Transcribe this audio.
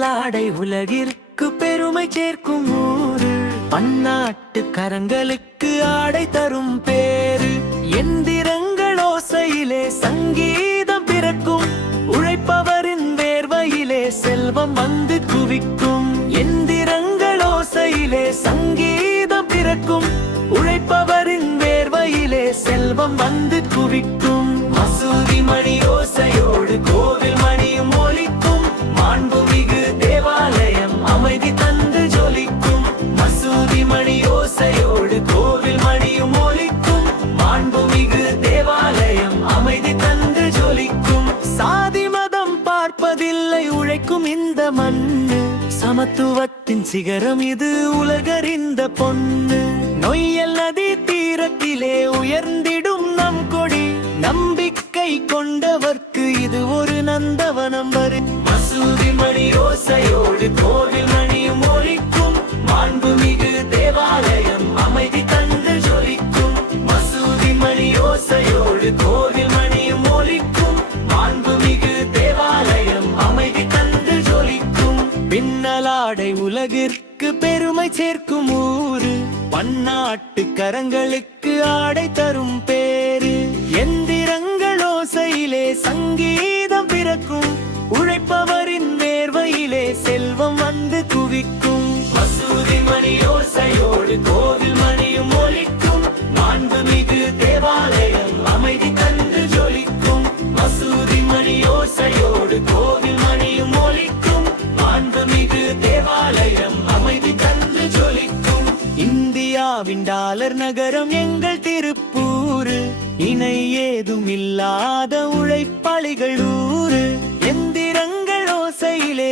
பின்னலாடை உலகிற்கு பெருமை சேர்க்கும் ஊரு, பன்னாட்டு கரங்களுக்கு ஆடை தரும் பேரு. எந்திரங்கள் ஓசையிலே சங்கீதம் பிறக்கும், உழைப்பவரின் வேர்வையிலே செல்வம் வந்து குவிக்கும். எந்திரங்கள் ஓசையிலே சங்கீதம் பிறக்கும், உழைப்பவரின் வேர்வையிலே செல்வம் வந்து குவிக்கும். மசூதி மணி ஓசையோடு கோவில் மணியும் ஒலிக்கும், மாண்புமிகு தேவாலயம் அமைதி தந்து ஜொலிக்கும். மசூதி மணி ஓசையோடு கோவில் மணியும் ஒலிக்கும், மாண்புமிகு தேவாலயம் அமைதி தந்து ஜொலிக்கும். சாதி மதம் பார்ப்பதில்லை உழைக்கும் இந்த மண்ணு, சமத்துவத்தின் சிகரம் இது உலகறிந்த பொண்ணு. நொய்யல் நதி தீரத்திலே உயர்ந்திடும் நம் கொடி, நம்பிக்கை கொண்டவர்க்கு இது ஒரு நந்தவனம் வரு. மசூதி மணி ஓசையோடு கோவில் மணியும் ஒலிக்கும், மாண்புமிகு தேவாலயம் அமைதி தந்து ஜொலிக்கும். மசூதி மணி ஓசையோடு கோவில் மணியும் ஒலிக்கும், மாண்புமிகு தேவாலயம் அமைதி தந்து ஜொலிக்கும். பின்னலாடை உலகிற்கு பெருமை சேர்க்கும் ஊரு, பன்னாட்டு கரங்களுக்கு ஆடை தரும் பேரு. எந்திரங்கள் ஓசையிலே சங்கீதம் பிறக்கும், உழைப்பவரின் வேர்வையிலே செல்வம் வந்து குவிக்கும். மசூதி மணி ஓசையோடு கோவில் மணியும் ஒலிக்கும், மாண்புமிகு தேவாலயம் அமைதி தந்து ஜொலிக்கும். மசூதி மணி ஓசையோடு கோவில் மணியும் ஒலிக்கும், மாண்புமிகு தேவாலயம் அமைதி தந்து ஜொலிக்கும். இந்தியாவின் டாலர் நகரம் எங்கள் திருப்பூரு, இணை ஏதும் இல்லாத உழைப்பாளிகள் ஊரு. எந்திரங்கள் ஓசையிலே